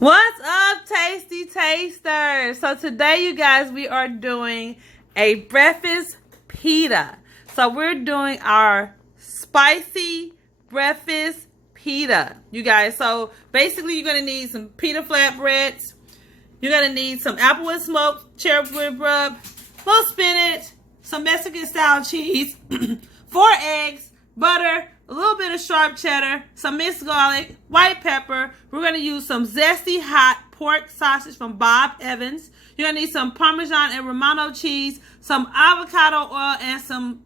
What's up, tasty tasters? So today, you guys, we are doing a breakfast pita. So we're doing our spicy breakfast pita, you guys. So basically, you're gonna need some pita flatbreads. You're gonna need some Applewood Smoke, Cherib rub, little spinach, some Mexican style cheese, 4 eggs, butter, a little bit of sharp cheddar, some minced garlic, white pepper. We're going to use some zesty hot pork sausage from Bob Evans. You're going to need some Parmesan and Romano cheese, some avocado oil, and some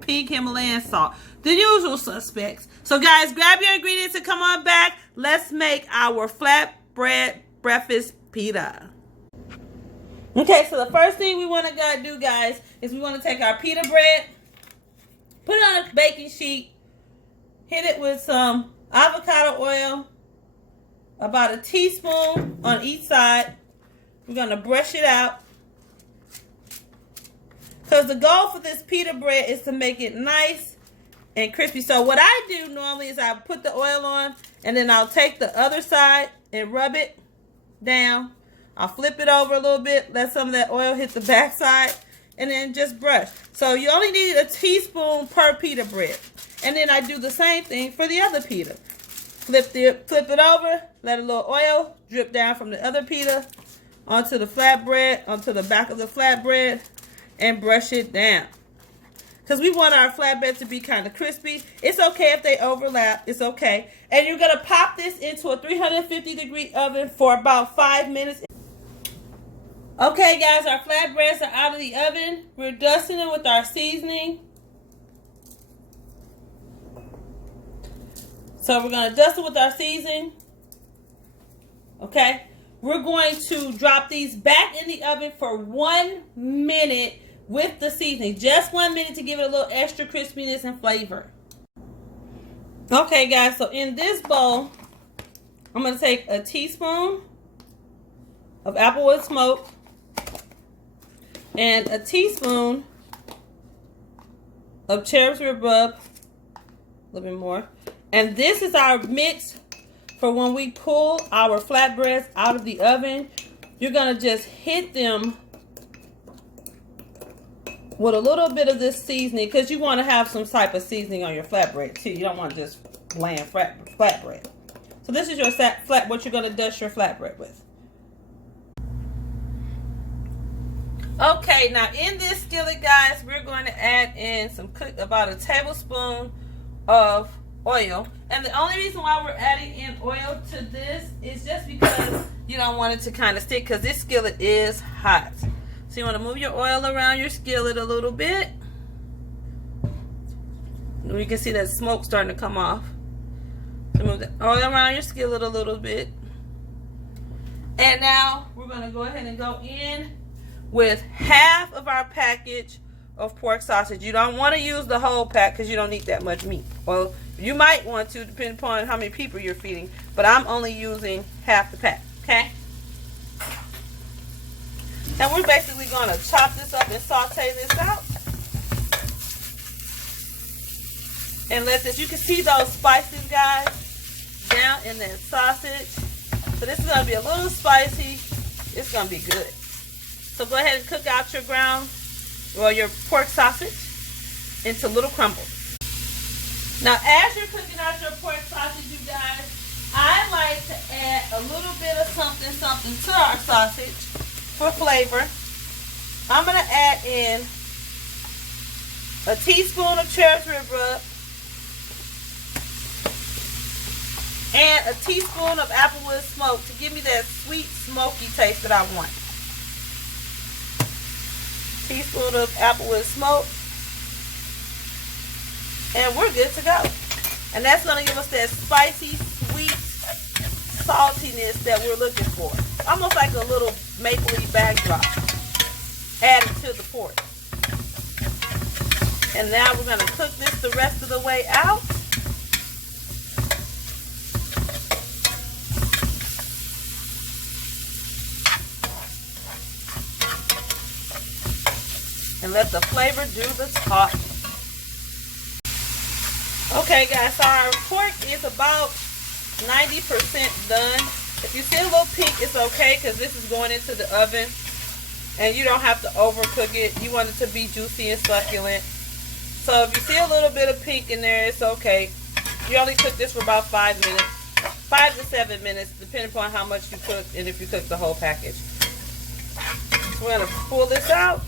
pink Himalayan salt. The usual suspects. So guys, grab your ingredients and come on back. Let's make our flatbread breakfast pita. Okay, so the first thing we want to do, guys, is we want to take our pita bread, put it on a baking sheet, hit it with some avocado oil, about a teaspoon on each side. We're going to brush it out. Because the goal for this pita bread is to make it nice and crispy. So what I do normally is I put the oil on, and then I'll take the other side and rub it down. I'll flip it over a little bit, let some of that oil hit the back side, and then just brush. So you only need a teaspoon per pita bread. And then I do the same thing for the other pita. Flip it over, let a little oil drip down from the other pita onto the flatbread, onto the back of the flatbread, and brush it down. Because we want our flatbread to be kind of crispy. It's okay if they overlap. It's okay. And you're going to pop this into a 350-degree oven for about 5 minutes. Okay, guys, our flatbreads are out of the oven. We're dusting it with our seasoning. So we're going to dust it with our seasoning. Okay. We're going to drop these back in the oven for 1 minute with the seasoning. Just 1 minute to give it a little extra crispiness and flavor. Okay, guys. So in this bowl, I'm going to take a teaspoon of Applewood Smoke and a teaspoon of Cherib rub. A little bit more. And this is our mix for when we pull our flatbreads out of the oven. You're going to just hit them with a little bit of this seasoning, because you want to have some type of seasoning on your flatbread too. You don't want just bland flatbread. So this is your what you're going to dust your flatbread with. Okay, now in this skillet, guys, we're going to add in about a tablespoon of oil. And the only reason why we're adding in oil to this is just because you don't want it to kind of stick, because this skillet is hot. So you want to move your oil around your skillet a little bit. And you can see that smoke starting to come off. So move the oil around your skillet a little bit. And now we're going to go ahead and go in with half of our package of pork sausage. You don't want to use the whole pack because you don't need that much meat. Well, you might want to, depending upon how many people you're feeding, but I'm only using half the pack, okay? And we're basically going to chop this up and saute this out. And let this, you can see those spices, guys, down in that sausage. So this is going to be a little spicy. It's going to be good. So go ahead and cook out your pork sausage into little crumbles. Now, as you're cooking out your pork sausage, you guys, I like to add a little bit of something to our sausage for flavor. I'm going to add in a teaspoon of Cherib rub and a teaspoon of Applewood Smoke to give me that sweet, smoky taste that I want. Teaspoon of Applewood Smoke, and we're good to go. And that's going to give us that spicy, sweet saltiness that we're looking for. Almost like a little mapley backdrop added to the pork. And now we're going to cook this the rest of the way out. And let the flavor do the talking. Okay, guys, so our pork is about 90% done. If you see a little pink, it's okay because this is going into the oven. And you don't have to overcook it. You want it to be juicy and succulent. So if you see a little bit of pink in there, it's okay. You only cook this for about 5 minutes. 5 to 7 minutes, depending upon how much you cook and if you cook the whole package. So we're going to pull this out.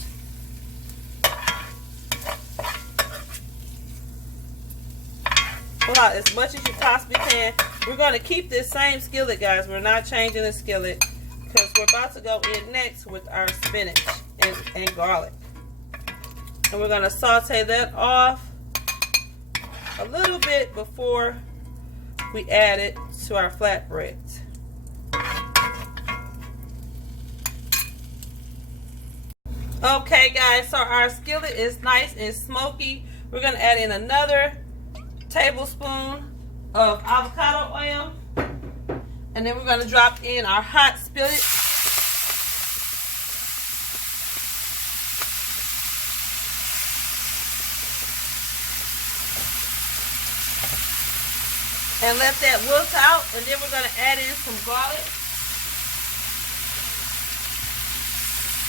Pull out as much as you possibly can. We're going to keep this same skillet, guys. We're not changing the skillet because we're about to go in next with our spinach and garlic. And we're going to saute that off a little bit before we add it to our flatbreads. Okay, guys, so our skillet is nice and smoky. We're going to add in another tablespoon of avocado oil. And then we're going to drop in our hot spinach. And let that wilt out, and then we're going to add in some garlic.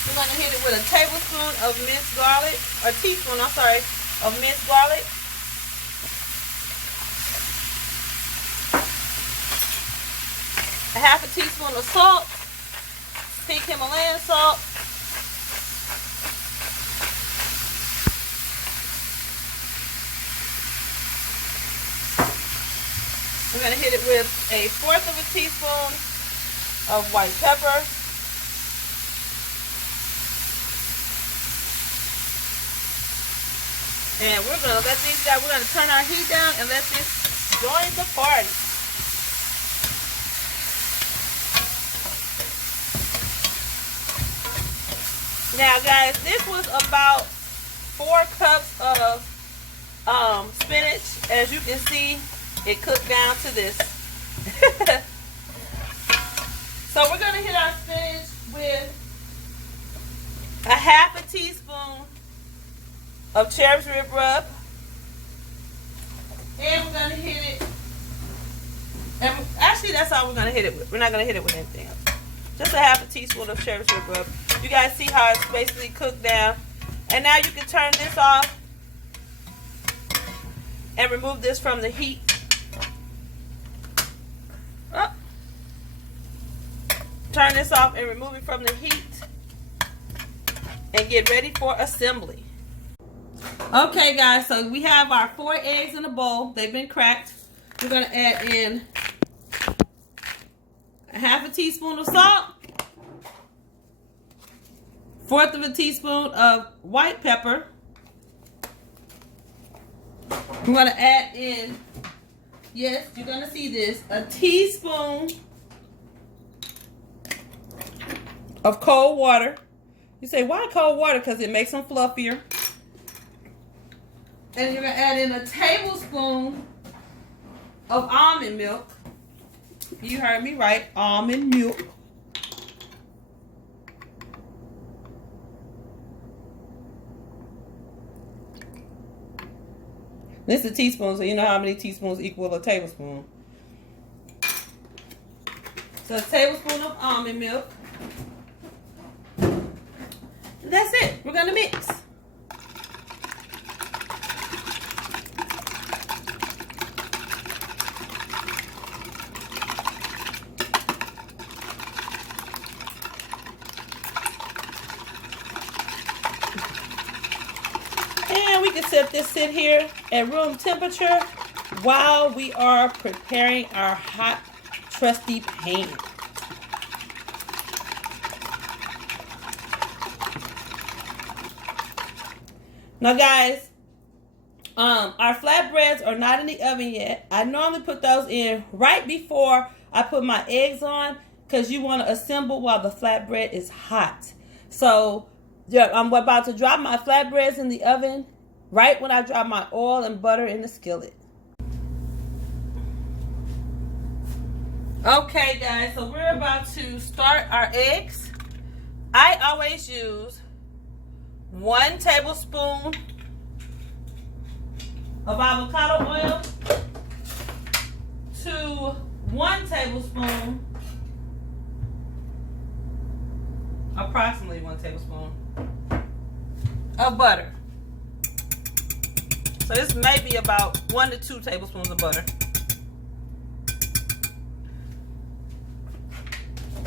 We're going to hit it with a tablespoon of minced garlic, or teaspoon, I'm sorry, of minced garlic. A half a teaspoon of salt, pink Himalayan salt. We're going to hit it with 1/4 of a teaspoon of white pepper. And we're going to let these guys, we're going to turn our heat down and let this join the party. Now, guys, this was about 4 cups of spinach. As you can see, it cooked down to this. So we're going to hit our spinach with a half a teaspoon of Cherib rub. And we're going to hit it. And actually, that's all we're going to hit it with. We're not going to hit it with anything else. Just a half a teaspoon of Cherib rub. You guys see how it's basically cooked down. And now you can turn this off and remove this from the heat. Oh. Turn this off and remove it from the heat and get ready for assembly. Okay, guys, so we have our 4 eggs in a bowl. They've been cracked. We're going to add in a half a teaspoon of salt, 1/4 of a teaspoon of white pepper. We're going to add in, yes, you're going to see this, a teaspoon of cold water. You say, why cold water? Because it makes them fluffier. And you're going to add in a tablespoon of almond milk. You heard me right, almond milk. This is a teaspoon, so you know how many teaspoons equal a tablespoon. So a tablespoon of almond milk. And that's it. We're going to mix. And we can set this here at room temperature while we are preparing our hot, trusty pan. Now, guys, our flatbreads are not in the oven yet. I normally put those in right before I put my eggs on because you want to assemble while the flatbread is hot. So, yeah, I'm about to drop my flatbreads in the oven right when I drop my oil and butter in the skillet. Okay, guys, so we're about to start our eggs. I always use 1 tablespoon of avocado oil to 1 tablespoon approximately 1 tablespoon of butter. So this may be about 1 to 2 tablespoons of butter.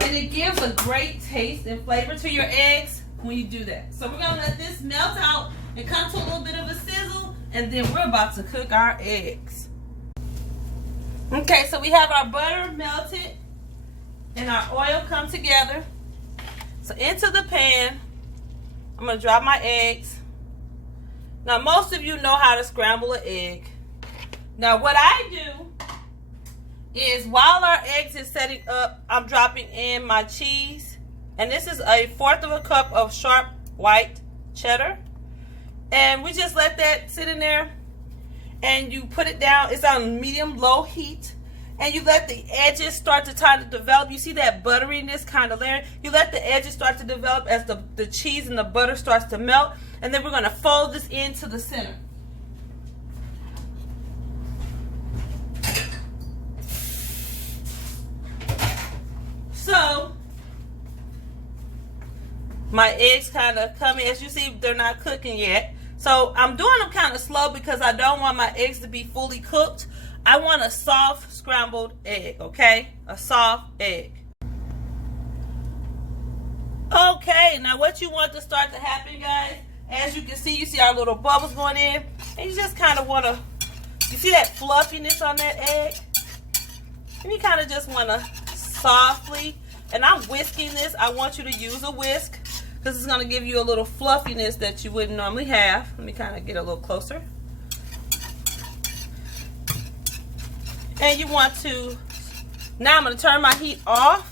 And it gives a great taste and flavor to your eggs when you do that. So we're gonna let this melt out and come to a little bit of a sizzle, and then we're about to cook our eggs. Okay, so we have our butter melted and our oil come together. So into the pan, I'm gonna drop my eggs. Now most of you know how to scramble an egg. Now what I do is while our eggs is setting up, I'm dropping in my cheese. And this is 1/4 cup of sharp white cheddar. And we just let that sit in there. And you put it down. It's on medium-low heat. And you let the edges start to kind of develop. You see that butteriness kind of layer? You let the edges start to develop as the cheese and the butter starts to melt. And then we're going to fold this into the center. So, my eggs kind of come in. As you see, they're not cooking yet. So, I'm doing them kind of slow because I don't want my eggs to be fully cooked. I want a soft scrambled egg, okay? A soft egg. Okay, now what you want to start to happen, guys, as you can see, you see our little bubbles going in. And you just kind of want to, you see that fluffiness on that egg? And you kind of just want to softly, and I'm whisking this. I want you to use a whisk because it's going to give you a little fluffiness that you wouldn't normally have. Let me kind of get a little closer. And you want to, now I'm going to turn my heat off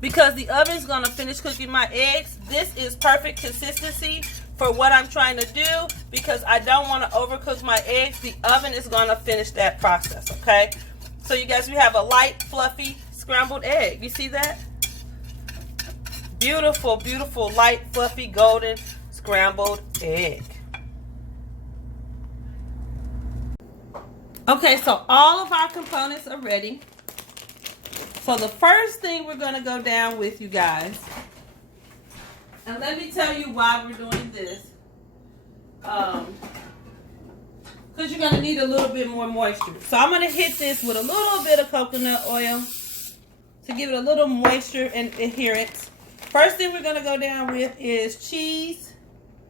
because the oven is going to finish cooking my eggs. This is perfect consistency for what I'm trying to do because I don't want to overcook my eggs. The oven is going to finish that process, okay? So you guys, we have a light, fluffy, scrambled egg. You see that? Beautiful, beautiful, light, fluffy, golden, scrambled egg. Okay, so all of our components are ready. So the first thing we're going to go down with, you guys, and let me tell you why we're doing this. Because you're going to need a little bit more moisture. So I'm going to hit this with a little bit of coconut oil to give it a little moisture and adherence. First thing we're going to go down with is cheese.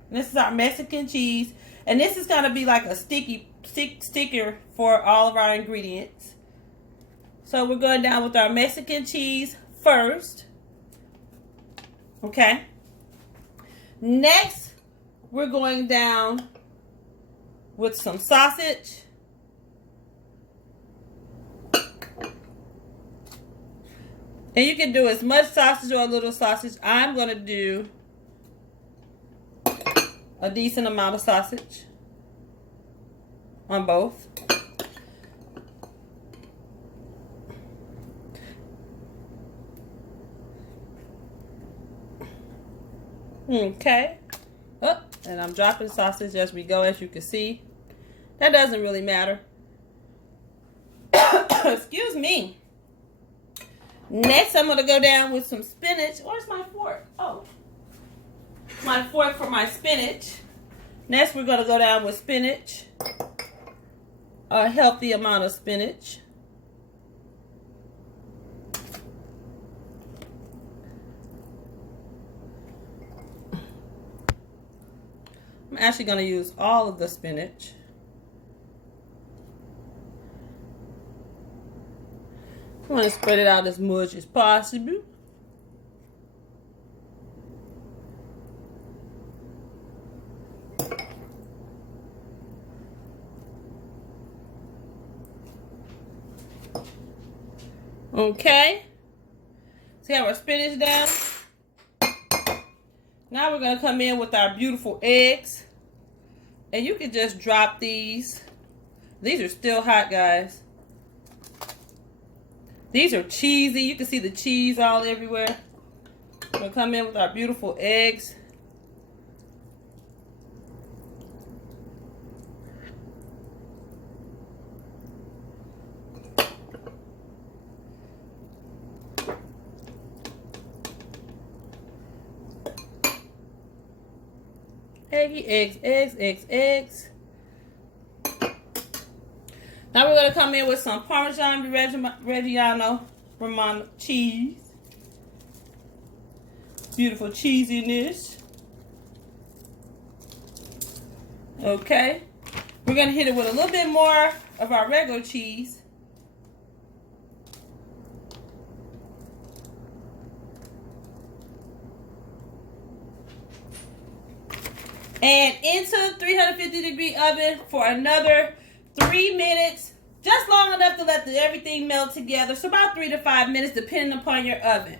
And this is our Mexican cheese. And this is going to be like a sticker for all of our ingredients. So we're going down with our Mexican cheese first. Okay. Next, we're going down with some sausage. And you can do as much sausage or a little sausage. I'm going to do a decent amount of sausage on both. Okay. Oh, and I'm dropping sausage as we go, as you can see. That doesn't really matter. Excuse me. Next, I'm going to go down with some spinach. Where's my fork? Oh. My fork for my spinach. Next, we're going to go down with spinach. A healthy amount of spinach. I'm actually going to use all of the spinach. I want to spread it out as much as possible. Okay. See how our spinach down? Now we're going to come in with our beautiful eggs. And you can just drop these. These are still hot, guys. These are cheesy. You can see the cheese all everywhere. We're going to come in with our beautiful eggs. Eggy, eggs. Now we're going to come in with some Parmesan Reggiano Romano cheese. Beautiful cheesiness. Okay. We're going to hit it with a little bit more of our regular cheese. And into the 350-degree oven for another 3 minutes. Just long enough to let everything melt together. So about 3 to 5 minutes depending upon your oven.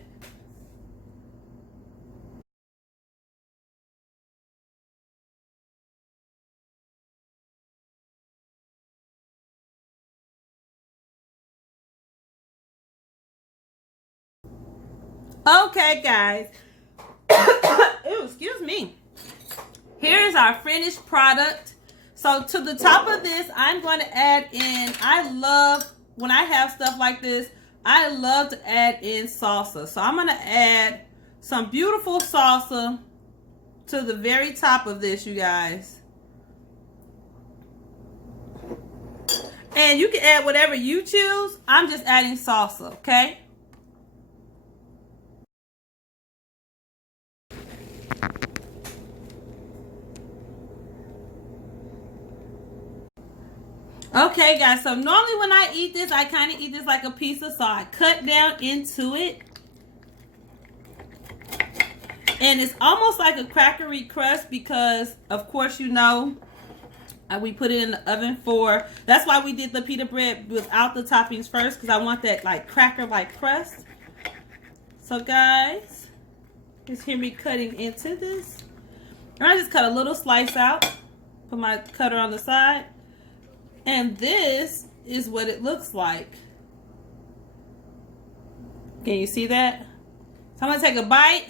Okay, guys. Ew, excuse me. Here is our finished product. So to the top of this, I'm going to add in, I love, when I have stuff like this, I love to add in salsa. So I'm going to add some beautiful salsa to the very top of this, you guys. And you can add whatever you choose. I'm just adding salsa, okay? Okay, guys, so normally when I eat this, I kind of eat this like a pizza, so I cut down into it. And it's almost like a crackery crust because, of course, you know, we put it in the oven for, that's why we did the pita bread without the toppings first, because I want that like cracker-like crust. So, guys, just hear me cutting into this. And I just cut a little slice out, put my cutter on the side. And this is what it looks like. Can you see that? So I'm gonna take a bite.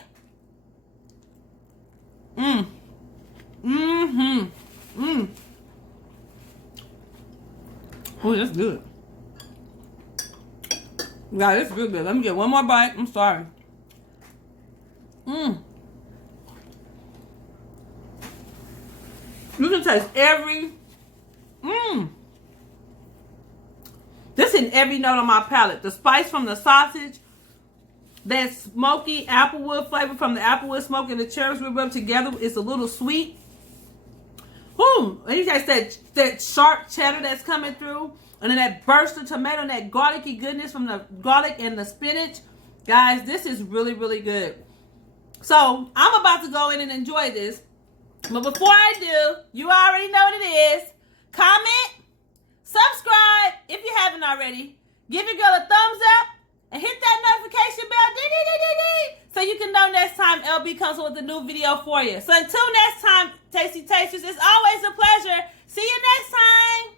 Oh, that's good. Yeah, it's real good. Let me get one more bite. I'm sorry. You can taste every this in every note on my palate. The spice from the sausage, that smoky applewood flavor from the Applewood Smoke and the cherries we rub together. It's a little sweet. And you guys that sharp cheddar that's coming through. And then that burst of tomato and that garlicky goodness from the garlic and the spinach. Guys, this is really, really good. So, I'm about to go in and enjoy this. But before I do, you already know what it is. Comment, subscribe if you haven't already. Give your girl a thumbs up and hit that notification bell so you can know next time LB comes with a new video for you. So until next time, Tasty Tasters, it's always a pleasure. See you next time.